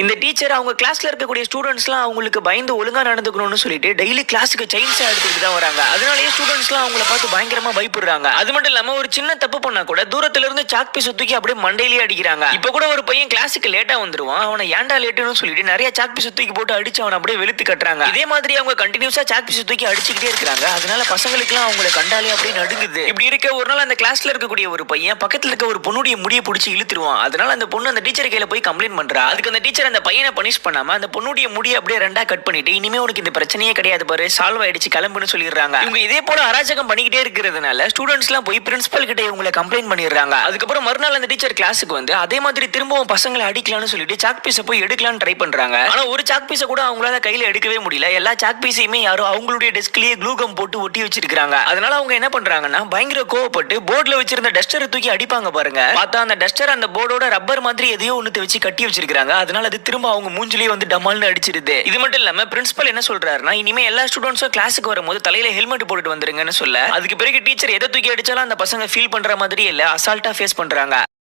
இந்த டீச்சர் அவங்க கிளாஸ்ல இருக்கக்கூடிய ஸ்டூடெண்ட்ஸ்லாம் அவங்களுக்கு பயந்து ஒழுங்கா நடந்துக்கணும்னு சொல்லிட்டு டெய்லி கிளாஸுக்கு செயின்ஸா எடுத்துட்டு தான் வராங்க. அதனாலேயே ஸ்டூடெண்ட்ஸ்லாம் அவங்கள பார்த்து பயங்கரமா பயப்படுறாங்க. அது மட்டும் இல்லாம ஒரு சின்ன தப்பு பண்ணா கூட தூரத்துல இருந்து சாக் பீஸ் தூக்கி அப்படியே மண்டையிலேயே அடிக்கிறாங்க. இப்ப கூட ஒரு பையன் கிளாஸுக்கு லேட்டா வந்துருவான். அவனை ஏன்டா லேட்டுன்னு சொல்லிட்டு நிறைய சாக் பீஸ் தூக்கி போட்டு அடிச்சு அவனை அப்படியே வெளுத்து கட்டுறாங்க. இதே மாதிரி அவங்க கண்டினியூஸா சாக் பீஸ் தூக்கி அடிச்சுக்கிட்டே இருக்காங்க. அதனால பசங்களுக்குலாம் அவங்களை கண்டாலே அப்படியே நடுங்குது. இப்படி இருக்க ஒரு நாள் அந்த கிளாஸ்ல இருக்கக்கூடிய ஒரு பையன் பக்கத்துல இருக்க ஒரு பொண்ணுடைய முடியை பிடிச்சி இழுத்துருவான். அதனால அந்த பொண்ணு அந்த டீச்சர் கையில போய் கம்ப்ளைண்ட் பண்றா. அதுக்கு அந்த டீச்சர் அந்த பையனை பனிஷ் பண்ணாம அந்த பொண்ணுடைய முடியை அப்படியே ரெண்டா கட் பண்ணிட்டு இனிமே உனக்கு இந்த பிரச்சனையே கிடையாது பாரு, சால்வ் ஆயிடுச்சு, கிளம்புன்னு சொல்லிடுறாங்க. இவங்க இதே போல அராஜகம் பண்ணிக்கிட்டே இருக்கிறதுனால ஸ்டூடெண்ட்ஸ் எல்லாம் போய் பிரின்சிபல் கிட்ட இவங்களை கம்ப்ளைண்ட் பண்ணிடுறாங்க. அதுக்கப்புறம் மறுநாள் அந்த டீச்சர் கிளாஸுக்கு வந்து அதே மாதிரி திரும்பவும் பசங்களை அடிக்கலாம்னு சொல்லிட்டு சாக் பீஸை போய் எடுக்கலாம்னு ட்ரை பண்றாங்க. ஆனா ஒரு சாக் பீஸை கூட அவங்களால கையில எடுக்கவே முடியல. எல்லா சாக் பீஸையுமே யாரோ அவங்களுடைய டெஸ்க்லயே க்ளூ கம் போட்டு ஒட்டி வச்சிருக்காங்க. அதனால அவங்க என்ன பண்றாங்கன்னா பயங்கர கோவப்பட்டு போர்ட்ல வச்சிருந்த டஸ்டரை தூக்கி அடிப்பாங்க பாருங்க. பார்த்தா அந்த டஸ்டர் அந்த போர்டோட ரப்பர் மாதிரி எதையோ ஒண்ணு வச்சு கட்டி வச்சிருக்காங்க. அதனால அது திரும்ப அவங்க மூஞ்சிலேயே வந்து டமால்னு அடிச்சிருது. இது மட்டும் இல்லாம பிரின்சிபல் என்ன சொல்றாருன்னா இனிமே எல்லா ஸ்டூடெண்ட்ஸும் கிளாஸுக்கு வரும்போது தலையில ஹெல்மெட் போட்டுட்டு வந்துருங்கன்னு சொல்ல, அதுக்கு பிறகு டீச்சர் எதை தூக்கி அடிச்சாலும் அந்த பசங்க ஃபீல் பண்ற மாதிரி இல்ல, அசால்ட்டா ஃபேஸ் பண்றாங்க.